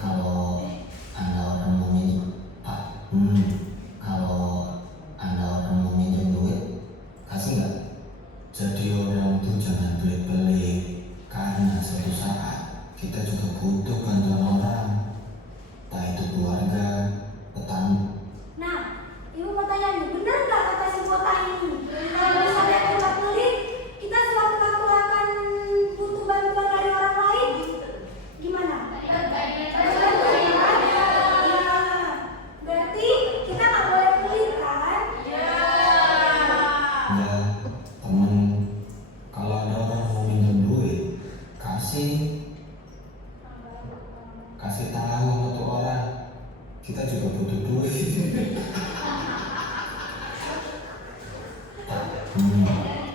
Kalau Anda orang mau minjem, Pak, kalau Anda orang mau minjem duit, kasih nggak? Jadi orang tuh jangan pelit-pelit, karena suatu saat butuh bantuan orang, entah itu keluarga, tetangga. Nah, Ibu mau tanya nih, benar nggak kata si kota ini? Kalau misalnya kita pelit, kita sewaktu-waktu akan butuh bantuan dari orang lain. Gimana? Berarti kita nggak boleh pelit kan? Ya, temen, kalau ada orang mau minjem duit, kasih tahu sama tuh orang, kita juga butuh duit.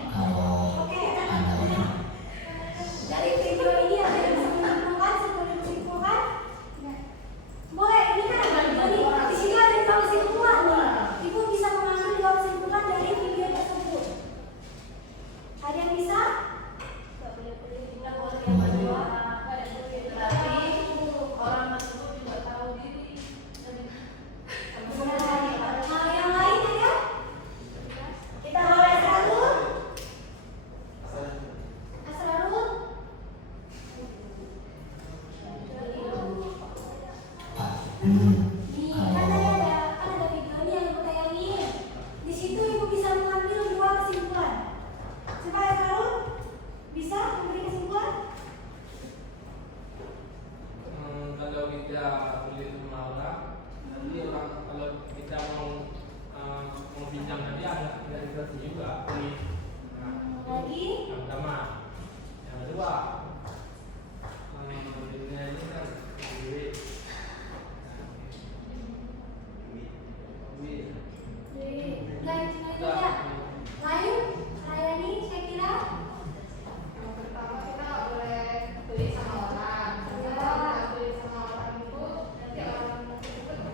Kalau Oke, ada orang, dari video ini ada yang bisa menyimpulkan, sebelum menyimpulkan. Boleh, ini kan ada video nih. Di sini ada dua kesimpulan nih. Ibu bisa mengambil dua kesimpulan dari video tersebut. Ada yang bisa? Nggak boleh pelit, kita boleh yang kedua. Tapi orang tersebut juga tahu diri. Nah, yang lain ada? Kita mulai Asrarul. Asrarul. Nih, kan ada videonya yang ibu tayangin. Di situ ibu bisa mengambil dua kesimpulan. Coba Asrarul, bisa memberi kesimpulan? Kalau kita pelit sama orang, nanti orang kalau kita mau pinjam nanti agak dikasih juga pelit. Nah, Lagi? yang pertama, yang kedua, dunia ini kan duit. Dan selanjutnya, lain Rayani, saya kira. Yang pertama kita nggak boleh pelit sama orang. Karena kita pelit sama orang itu nanti orang itu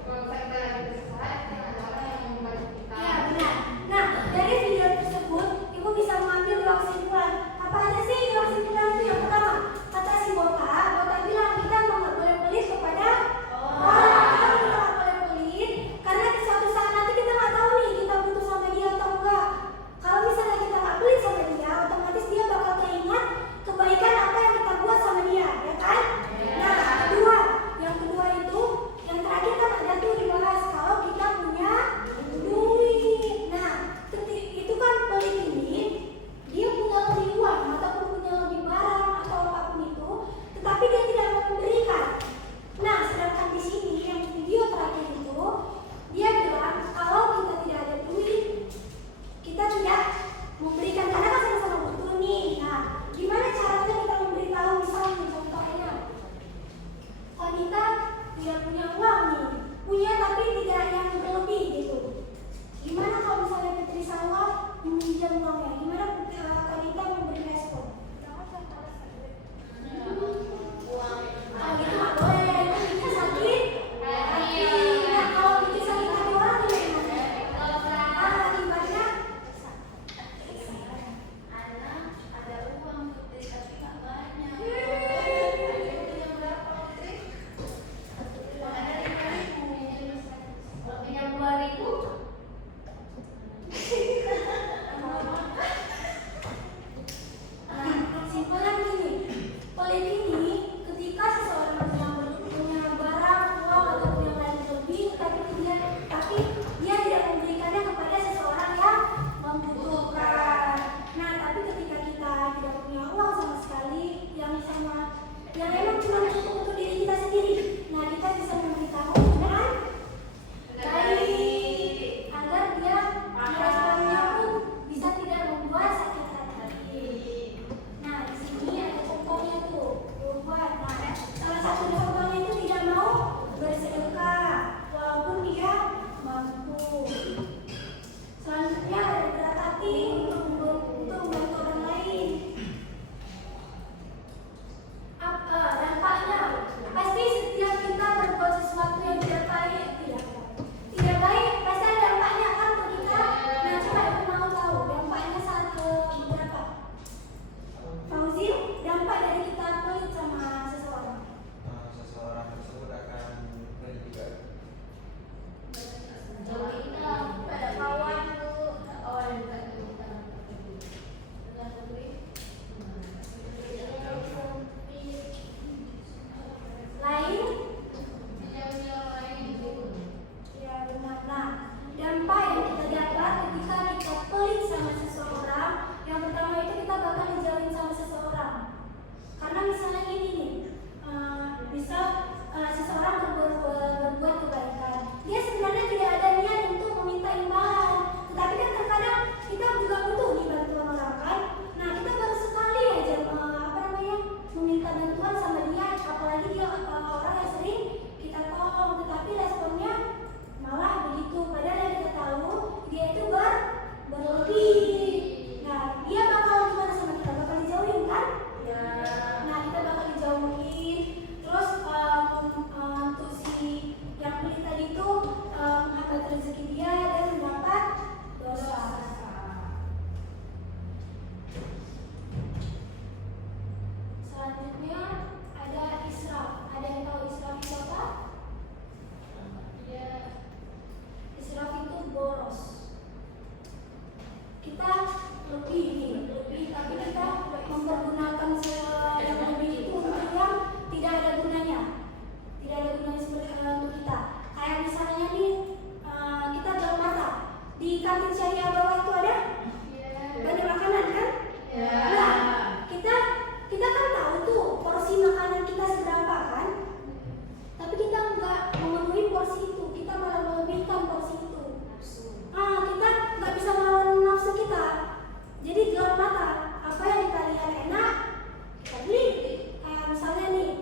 kalau kita lagi kesusahan nanti ada orang yang membantu kita. Iya benar. Nah, dari video tersebut ibu bisa mengambil dua kesimpulan. Apa aja sih dua kesimpulan itu? Yang pertama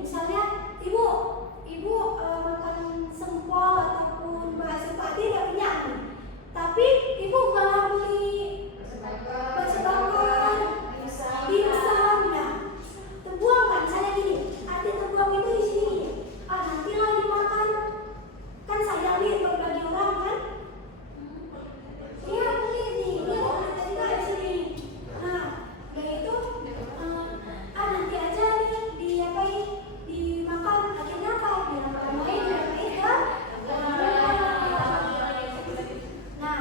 misalnya ibu makan sempol ataupun bakso pati nggak kenyang, tapi ibu malah beli bakso bakar, dimsum, nah terbuang kan. Misalnya gini, arti terbuang itu di sini gini, nanti lah dimakan, kan sayang nih buat bagi orang kan. Iya beli nih, ini ada juga di sini. Nah, yaitu nanti aja nih dimakan, akhirnya apa? Dimakan lain kan? Nah,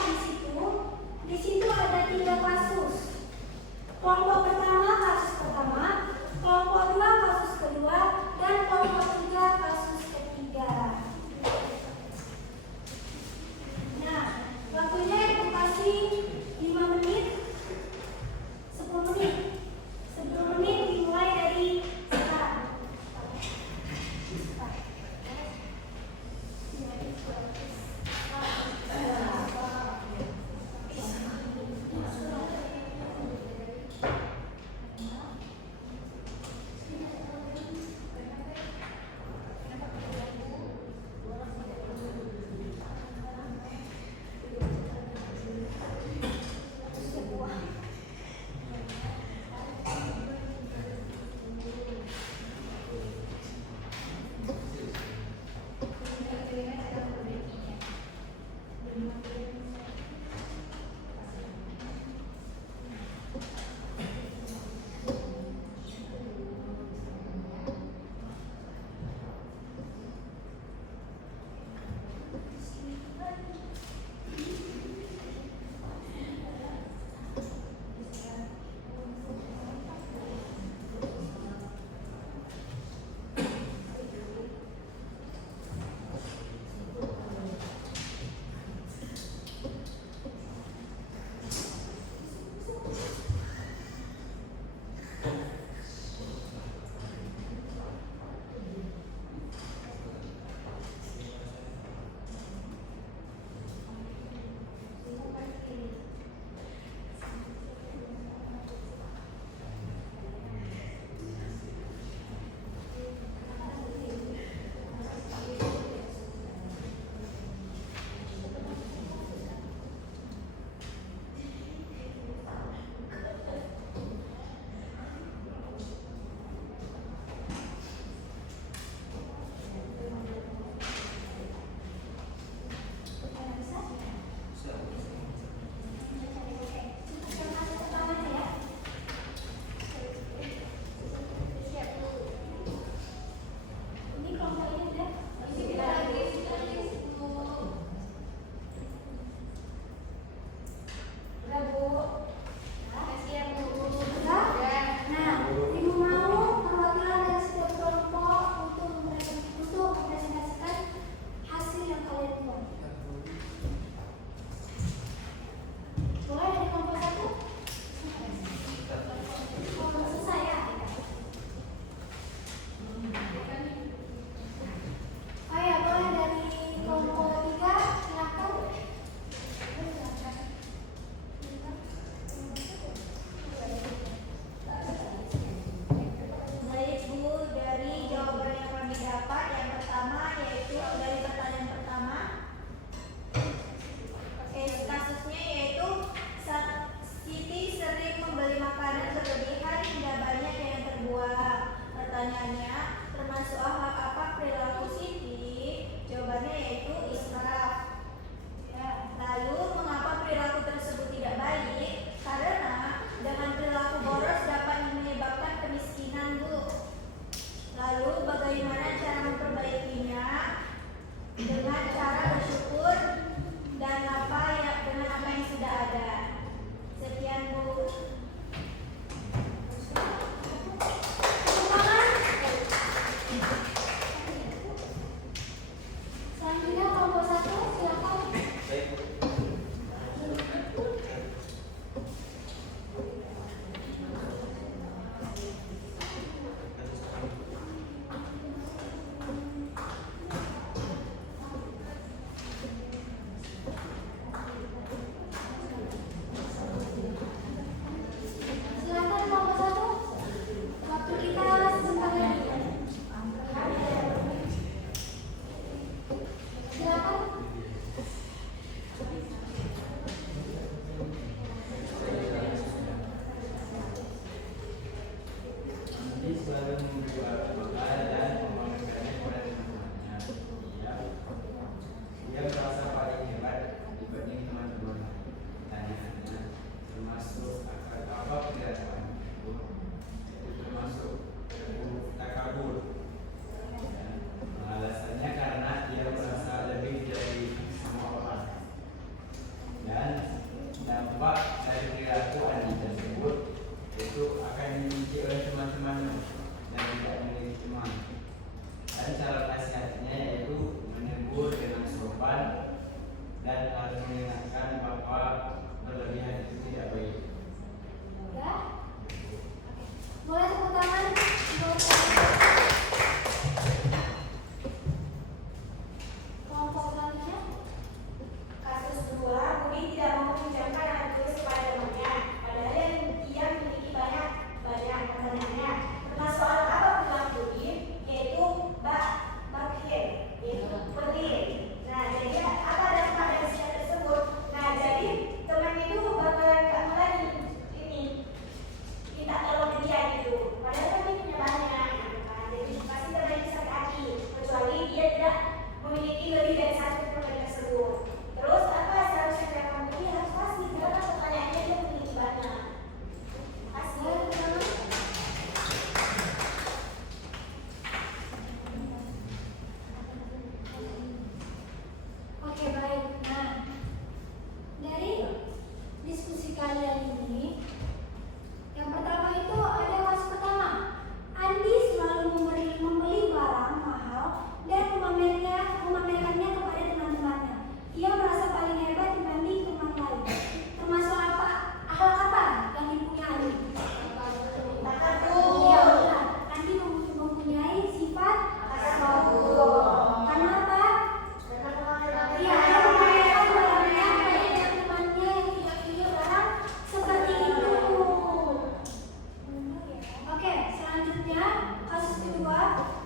di situ ada 3 kasus. Kelompok pertama kasus pertama, kelompok 2 kasus kedua, dan kelompok 3 kasus ketiga. Nah, waktunya ibu kasih 5 menit, 10 menit. 10 menit dimulai dari sekarang.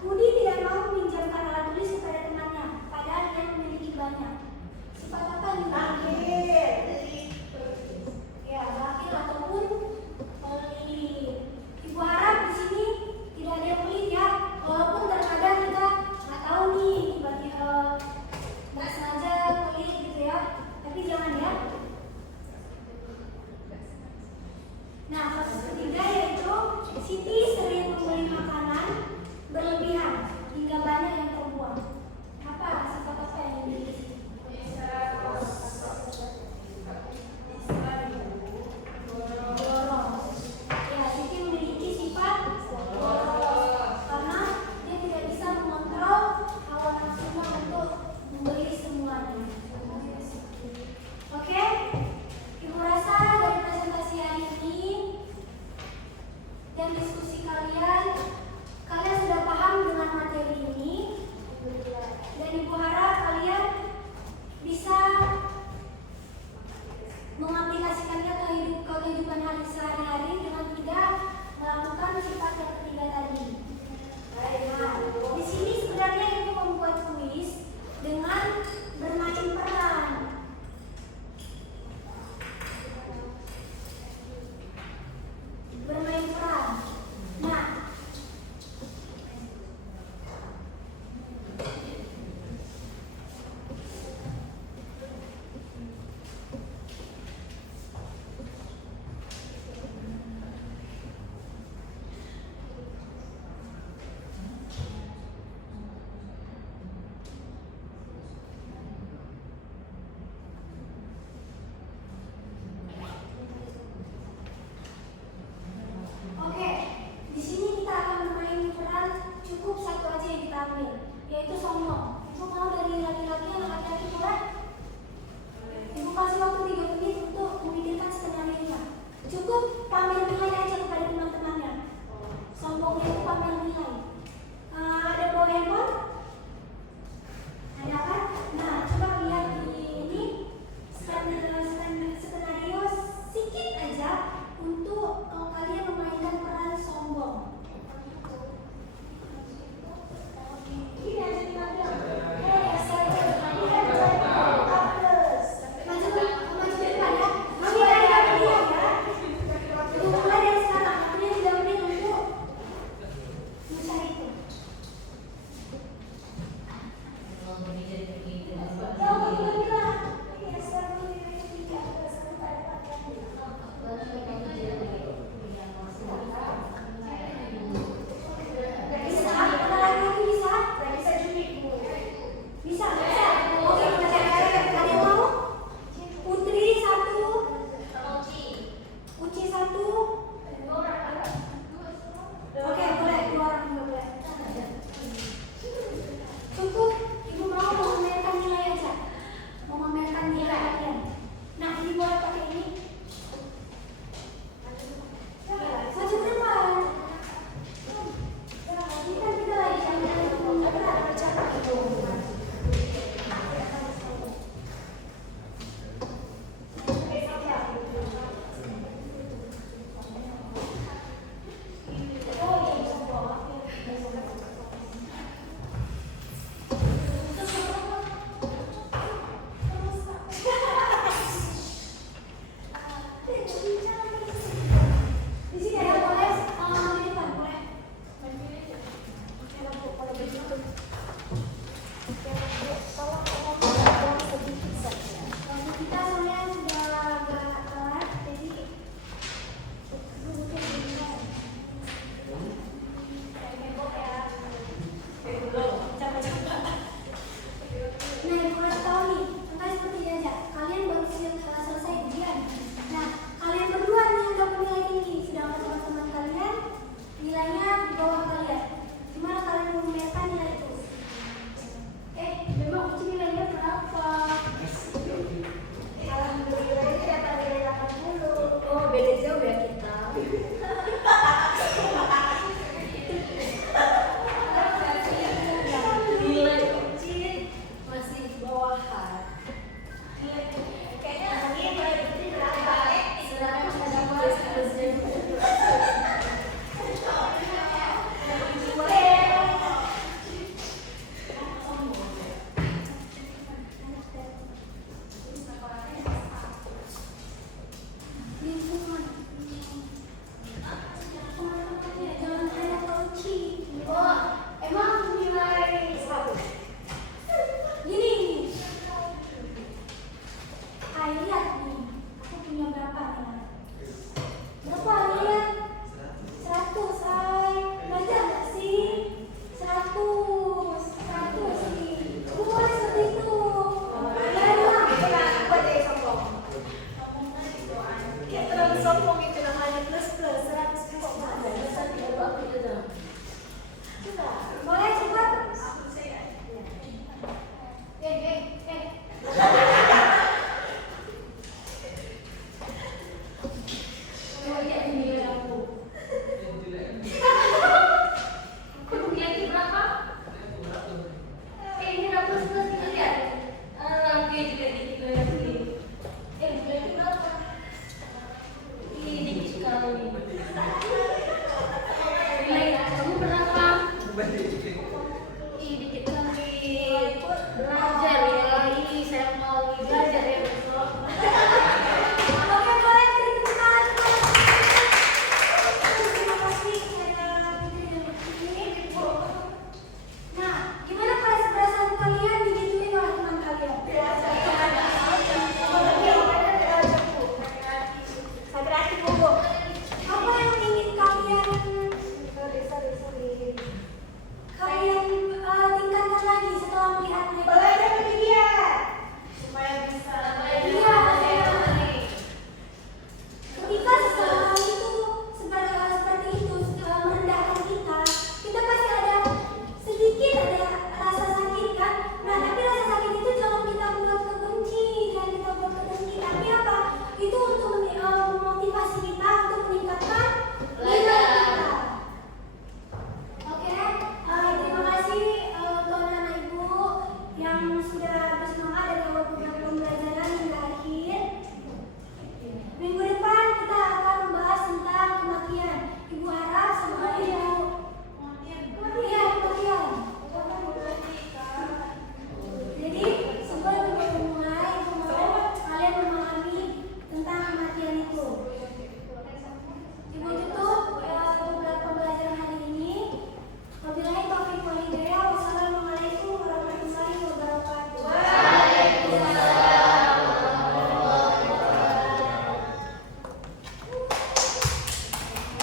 Budi tidak mau meminjamkan alat tulis kepada temannya, padahal dia memiliki banyak. Sifat apa yang dimiliki? Ya, bakhil ataupun pelit. Ibu harap di sini tidak ada yang pelit ya. Walaupun terkadang kita nggak tahu nih, tiba-tiba nggak sengaja pelit gitu ya. Tapi jangan ya. Nah, kasus ketiga yaitu Siti sering membeli makanan berlebihan hingga banyak yang terbuang. Apa sifat apa yang dimiliki? Borong. Ya, Siti memiliki sifat borong karena dia tidak bisa mengontrol hawa nafsunya untuk membeli semuanya. Oke? Ibu rasa dari presentasi hari ini dan diskusi kalian sudah paham dengan materi ini, dan ibu harap kalian bisa mengaplikasikannya ke kehidupan sehari-hari dengan tidak melakukan sifat yang ketiga tadi. Nah, di sini sebenarnya ibu membuat kuis dengan bermain peran. Bermain peran. Nah, oke, di sini kita akan bermain peran, cukup satu aja yang kita ambil, yaitu sombong. Ibu mau dari laki-laki atau laki-laki boleh? Ibu kasih waktu 3 menit untuk memikirkan skenario-nya. Cukup pamer nilai aja kepada teman-temannya. Sombongnya itu pamer nilai. Ada bawa handphone? Ada kan? Nah, coba lihat di ini skenario sedikit aja untuk kalau kalian memainkan peran sombong. Ini aja diambil. Maju depan ya. Mami ada dia ya. Itu mulai dari sekarang. Kalian 3 menit untuk mencari itu. Ya, untuk bilang. Iya, sekarang mulai dari 3. Sekarang pada bisa, ada lagi bisa? Bisa juga ibu. Bisa. Oke, kita cari. Ada yang mau? Putri 1, Uci 1. Oke, boleh 2 orang juga boleh. Cukup, ibu mau memamerkan nilai aja. Mau memamerkan nilai kalian. Nah, ini boleh pakai ini. Maju ke depan. Ini kan kita lagi bicara itu. Di sini ada boleh, di depan boleh. Kita soalnya sudah agak telat, jadi nah, ibu kasih tahu nih, entah seperti ini aja. Kalian baru selesai ujian. Nah, kalian berdua nih yang dapat nilai tinggi, sedangkan teman-teman kalian nilainya di bawah kalian. Gimana kalian memamerkan nilai itu? Memang balik